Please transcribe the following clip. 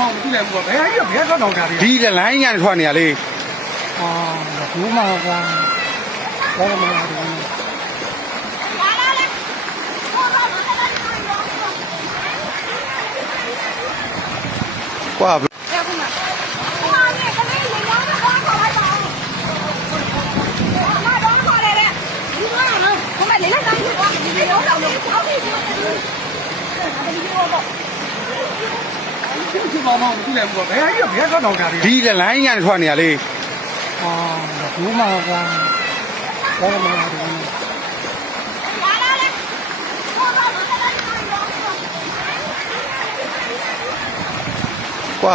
မောင်းမသိလိုက်ဘူးကွာဘယ်ဟာကြီးကဘယ်ကတော့တာလဲ ဒီလိုင်းညာထွက်နေရလေ ဘူးမှာကွာဘာမှမလာဘူး ကွာ ဒီမောင်းမသိလိုက်ဘူးကွာဘယ်ဟာကြီးကဘယ်ကတော့တာလဲ ဒီလိုင်းညာထွက်နေရလေ ဘူးမှာကွာဘာမှမလာဘူး ကွာ